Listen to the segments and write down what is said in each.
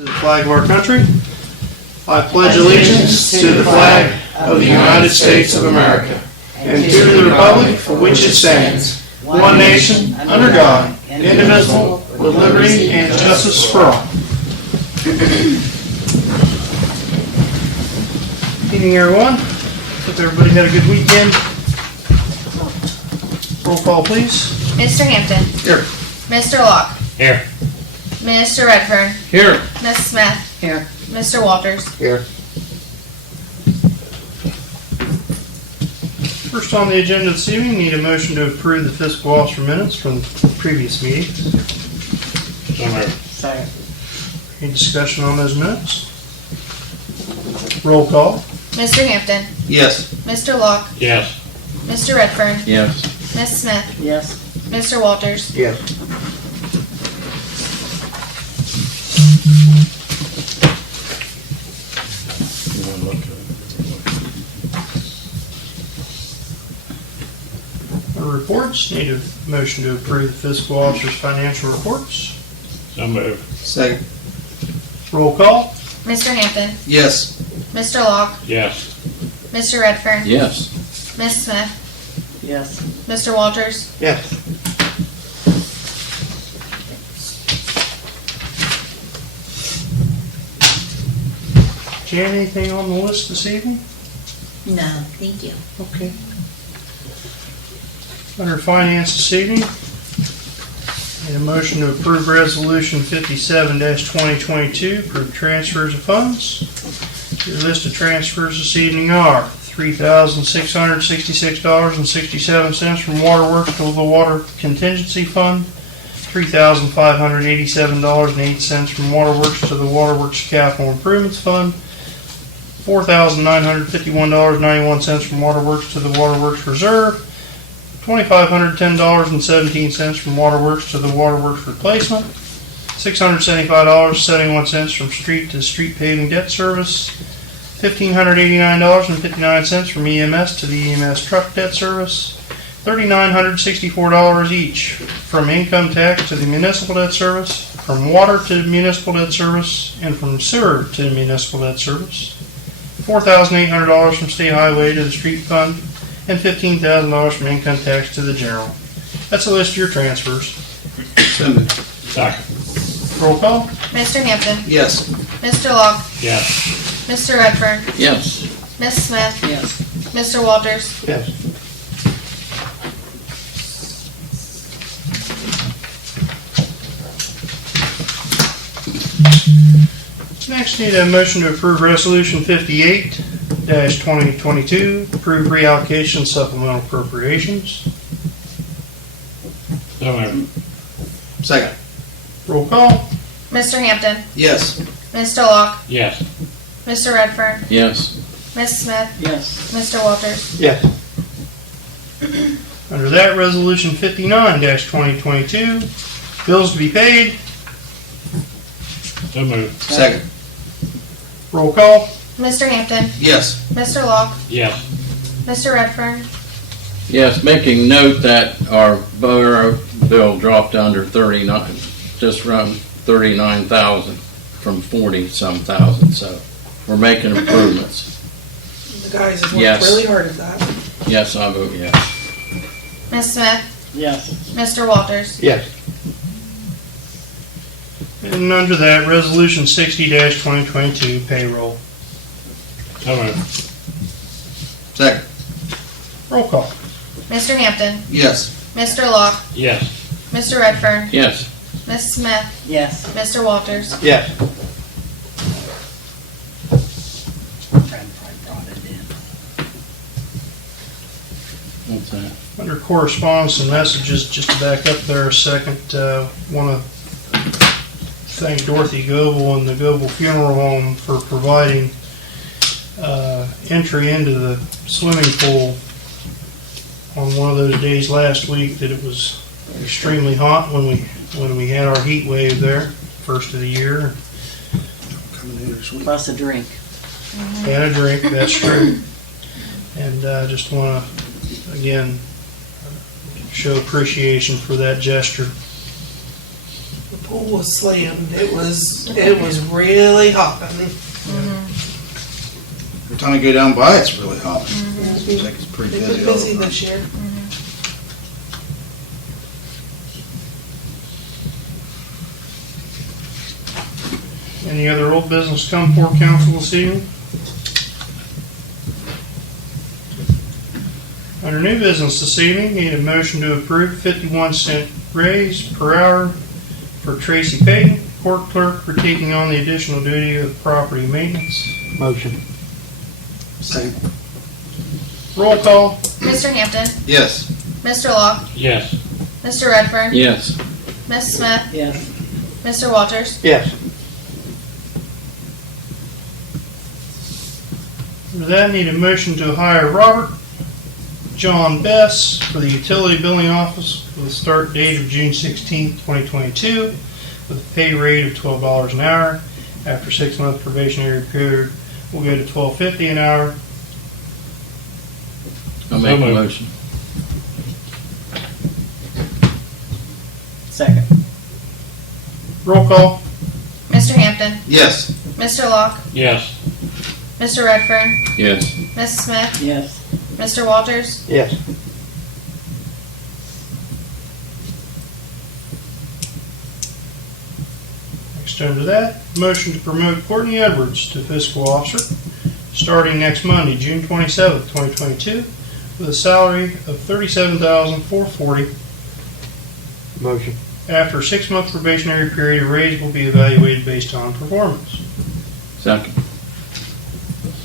To the flag of our country. I pledge allegiance to the flag of the United States of America and to the republic for which it stands, one nation, under God, indivisible, with liberty and justice for all. Evening, everyone. Hope everybody had a good weekend. Roll call, please. Mr. Hampton. Here. Mr. Locke. Here. Mr. Redfern. Here. Ms. Smith. Here. Mr. Walters. Here. First on the agenda this evening, need a motion to approve the fiscal officer minutes from the previous meeting. So moved. Second. Any discussion on those minutes? Roll call. Mr. Hampton. Yes. Mr. Locke. Yes. Mr. Redfern. Yes. Ms. Smith. Yes. Mr. Walters. Yes. Reports, need a motion to approve the fiscal officer's financial reports. So moved. Second. Roll call. Mr. Hampton. Yes. Mr. Locke. Yes. Mr. Redfern. Yes. Ms. Smith. Yes. Mr. Walters. Yes. Jan, anything on the list this evening? No, thank you. Okay. Under finance this evening, need a motion to approve resolution 57-2022, approve transfers of funds. Your list of transfers this evening are $3,666.67 from Waterworks to the Water Contingency Fund, $3,587.08 from Waterworks to the Waterworks Capital Improvements Fund, $4,951.91 from Waterworks to the Waterworks Reserve, $2,510.17 from Waterworks to the Waterworks Replacement, $675.71 from Street to Street Paving Debt Service, $1,589.59 from EMS to the EMS Truck Debt Service, $3,964 each from Income Tax to the Municipal Debt Service, from Water to Municipal Debt Service, and from Sewer to Municipal Debt Service, $4,800 from State Highway to the Street Fund, and $15,000 from income tax to the general. That's a list of your transfers. Second. Roll call. Mr. Hampton. Yes. Mr. Locke. Yes. Mr. Redfern. Yes. Ms. Smith. Yes. Mr. Walters. Yes. Next, need a motion to approve resolution 58-2022, approve reallocation supplemental appropriations. So moved. Second. Roll call. Mr. Hampton. Yes. Mr. Locke. Yes. Mr. Redfern. Yes. Ms. Smith. Yes. Mr. Walters. Yes. Under that, resolution 59-2022, bills to be paid. So moved. Second. Roll call. Mr. Hampton. Yes. Mr. Locke. Yes. Mr. Redfern. Yes, making note that our borough bill dropped under 39, just around 39,000 from 40-some thousand, so we're making improvements. The guys have worked Yes. really hard at that. Yes, I vote yes. Ms. Smith. Yes. Mr. Walters. Yes. And under that, resolution 60-2022, payroll. So moved. Second. Roll call. Mr. Hampton. Yes. Mr. Locke. Yes. Mr. Redfern. Yes. Ms. Smith. Yes. Mr. Walters. Yes. What's that? Under correspondence and messages, just to back up there a second, want to thank Dorothy Goebel and the Goebel Funeral Home for providing entry into the swimming pool on one of those days last week that it was extremely hot when we had our heat wave there, first of the year. Plus a drink. And a drink, that's true. And just want to, again, show appreciation for that gesture. pool was slammed. It was really hopping. Every time I go down by, it's really hot. Seems like it's pretty They've busy been all busy the time. this year. Any other old business come before council this evening? Under new business this evening, need a motion to approve 51-cent raise per hour for Tracy Payton, court clerk, for taking on the additional duty of property maintenance. Motion. Second. Roll call. Mr. Hampton, Yes. Mr. Locke, Yes. Mr. Redfern, Yes. Miss Smith, Yes. Mr. Walters. Yes. For that, need a motion to hire Robert John Bess for the utility billing office with a start date of June 16th, 2022, with a pay rate of $12 an hour. After 6-month probationary period, we'll go to $12.50 an hour. I'll make So a moved. motion. Second. Roll call. Mr. Hampton, Yes. Mr. Locke, Yes. Mr. Redfern, Yes. Miss Smith, Yes. Mr. Walters. Yes. Next under that, motion to promote Courtney Edwards to fiscal officer, starting next Monday, June 27th, 2022, with a salary of $37,440. Motion. After a 6-month probationary period, a raise will be evaluated based on performance. Second.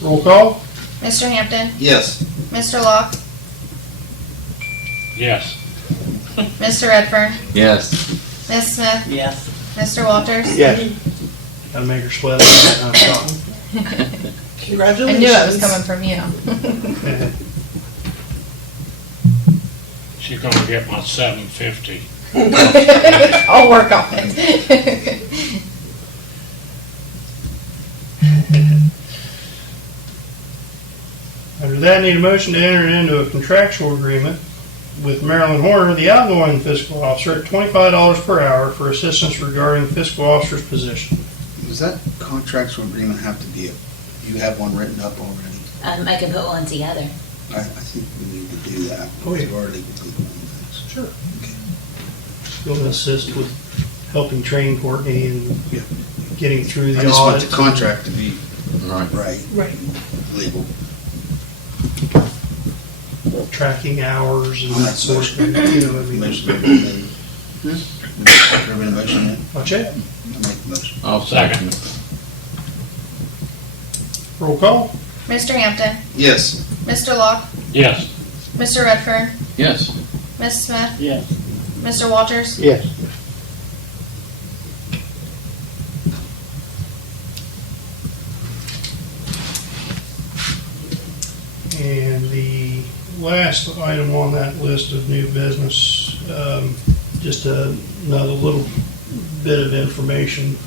Roll call. Mr. Hampton, Yes. Mr. Locke, Yes. Mr. Redfern, Yes. Miss Smith, Yes. Mr. Walters. Yes. Gotta make her sweat a little bit, not something. I Congratulations. knew it was coming from you. She's gonna get my $7.50. I'll work on it. Under that, need a motion to enter into a contractual agreement with Marilyn Horner, the outgoing fiscal officer, at $25 per hour for assistance regarding fiscal officer's position. Does that contractual agreement have to be, you have one written up already? I can put one together. I think we need to do that. Oh, yeah. We've already completed one of Sure. Will assist with helping train Courtney and Yeah. getting through those. I the just want audit. the contract to be Right. right, Right. legal. Tracking hours and that sort of thing. You know what I mean? Motion made. Everybody motion it? Watch it. I make the motion. I'll second it. Roll call. Mr. Hampton, Yes. Mr. Locke, Yes. Mr. Redfern, Yes. Miss Smith, Yes. Mr. Walters. Yes. And the last item on that list of new business, just another little bit of information.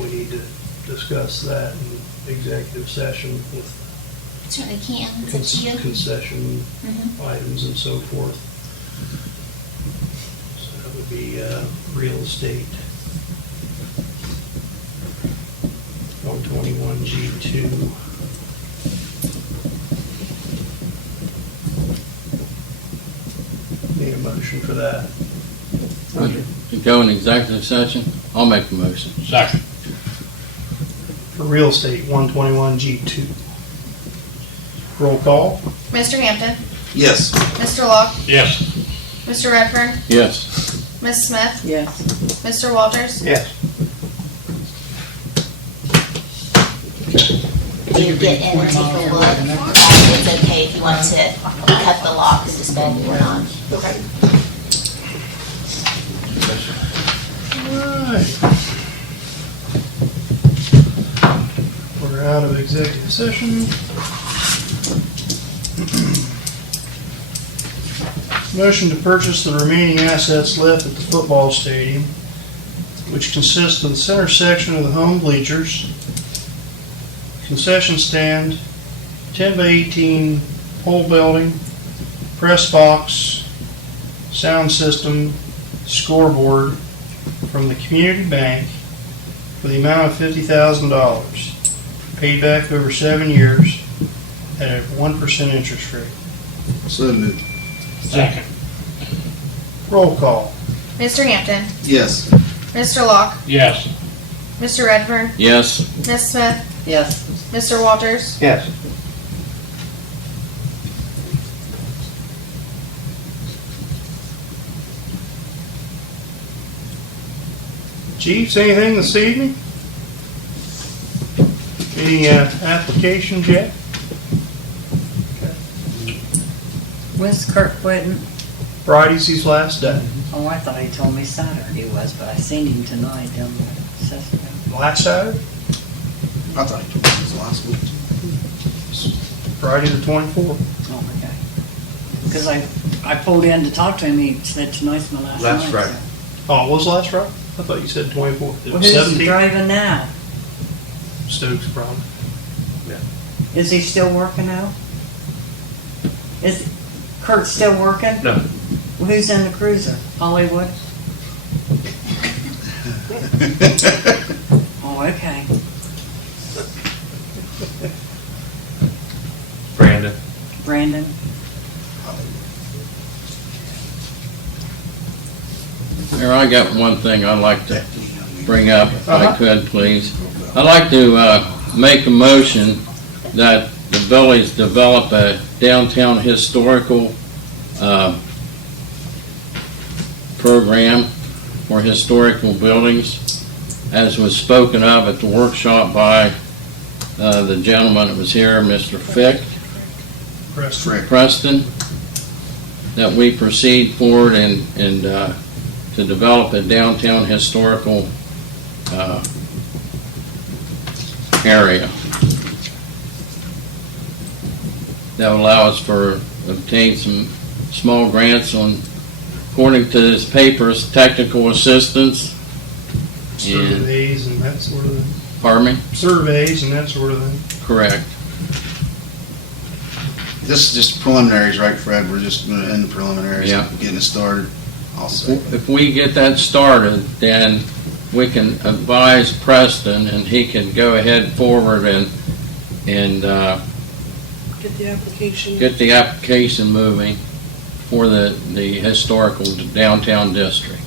We need to discuss that in executive session with Certainly can. It's up to you. concession Mhm. items and so forth. So that would be real estate. 121 G2. Need a motion for that. To go in executive session, I'll make the motion. Second. For real estate, 121 G2. Roll call. Mr. Hampton, Yes. Mr. Locke, Yes. Mr. Redfern, Yes. Miss Smith, Yes. Mr. Walters. Yes. You get in and take a look. It's okay if you want to cut the locks and just go forward on. Okay. Alright. We're out of executive session. Motion to purchase the remaining assets left at the football stadium, which consists of the center section of the home bleachers, concession stand, 10 by 18 pole building, press box, sound system, scoreboard from the community bank for the amount of $50,000, paid back over 7 years at a 1% interest rate. So moved. Second. Roll call. Mr. Hampton, Yes. Mr. Locke, Yes. Mr. Redfern, Yes, Ms. Smith, Yes. Mr. Walters, Yes. Chiefs, anything this evening? Any applications yet? When's Kurt quitting? Friday's his last day. Oh, I thought he told me Saturday was, but I seen him tonight down there at Cessna. Last Saturday? I thought it was last week. Friday the 24th. Oh, okay. Because I pulled in to talk to him, he said tonight's my last night. Last Friday. so- Oh, it was last Friday? I thought you said 24th. It Well, was who's 17th. driving now? Stokes probably. Is he still working now? Is Kurt still working? No. Well, who's in the cruiser? Hollywood? Oh, okay. Brandon. Brandon? Mayor, I got one thing I'd like to bring up, if I could, please. I'd like to make a motion that the village develop a downtown historical program for historical buildings, as was spoken of at the workshop by the gentleman that was here, Mr. Fick. Preston, that we proceed forward and to develop a downtown historical area that will allow us for obtain some small grants on, according to this paper's technical assistance. And, Surveys and that sort of thing. pardon me? Surveys and that sort of thing. Correct. This is just preliminaries, right, Fred? We're just in the preliminaries, Yeah. getting it started. I'll say. If we get that started, then we can advise Preston and he can go ahead forward and Get the application. get the application moving for the historical downtown district.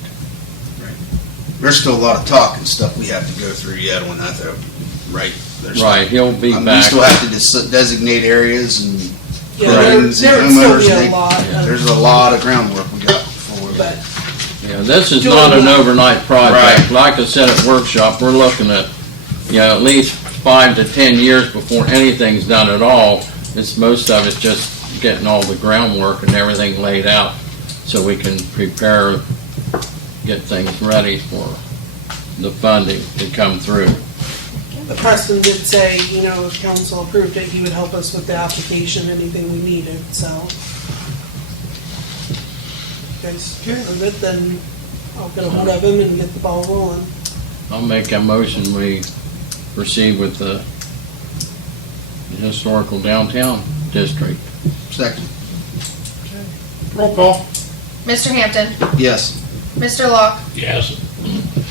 There's still a lot of talk and stuff we have to go through yet on that, though, right? There's Right, he'll be We back. still have to designate areas and Yeah, there would buildings and still homeowners. be a They- lot There's of, a lot of groundwork we got before. but Yeah, this is Doing not an that. overnight project. Right. Like I said at workshop, we're looking at, at least 5 to 10 years before anything's done at all. It's most of it's just getting all the groundwork and everything laid out so we can prepare, get things ready for the funding to come through. But Preston did say, if council approved it, he would help us with the application, anything we needed, so. If you guys approve it, then I'll get a hold of him and get the ball rolling. I'll make a motion, we proceed with the historical downtown district. Second, Roll call. Mr. Hampton, yes. Mr. Locke, Yes.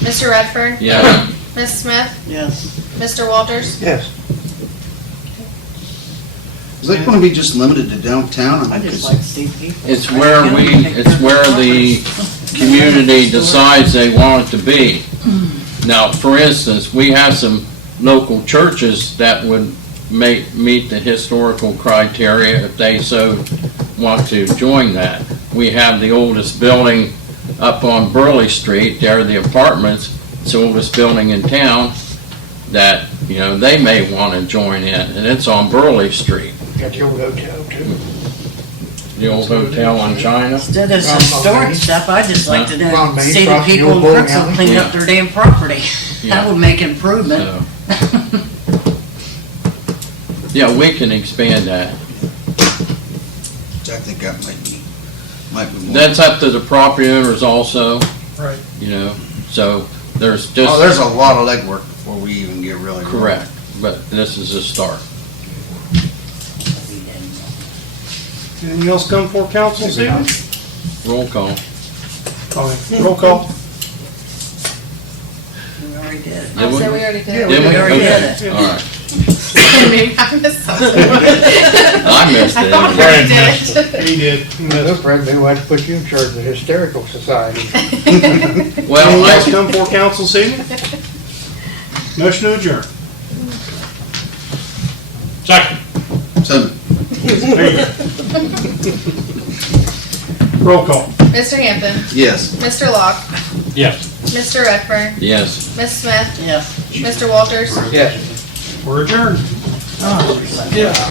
Mr. Redfern, Yeah, Ms. Smith, Yes. Mr. Walters, Yes. Is that gonna be just limited to downtown? I just like to see people. it's where the community decides they want it to be. Now, for instance, we have some local churches that would meet the historical criteria if they so want to join that. We have the oldest building up on Burley Street, there are the apartments, it's the oldest building in town, that, they may want to join in, and it's on Burley Street, Got the old hotel too. the old hotel on China. Instead of Ron historic Main. stuff, I just like to Ron Main, see the across the people old in bowling Crooksville alley. clean Yeah. up their damn property. Yeah. That would make improvement. So, yeah, we can expand that. I think that might be more. That's up to the property owners also, Right. so there's Oh, just, there's a lot of legwork before we even get really. rolling. correct, but this is a start. Anything else come for council this evening? Roll call. Okay. Roll call. We already did it. Oh, so we already did. Did we? We already Okay. did All right. Maybe I missed something. I missed I thought we it. already Fred missed did. He did. He No, missed. Fred, maybe we'll have to put you in charge of the hysterical society. Well, Anything else I, come before council this evening? Motion to adjourn. Second. So, There you go. Roll call. Mr. Hampton, yes. Mr. Locke, Yes. Mr. Redfern, yes. Ms. Smith, Yes. Mr. Walters. Yes. We're adjourned. Oh,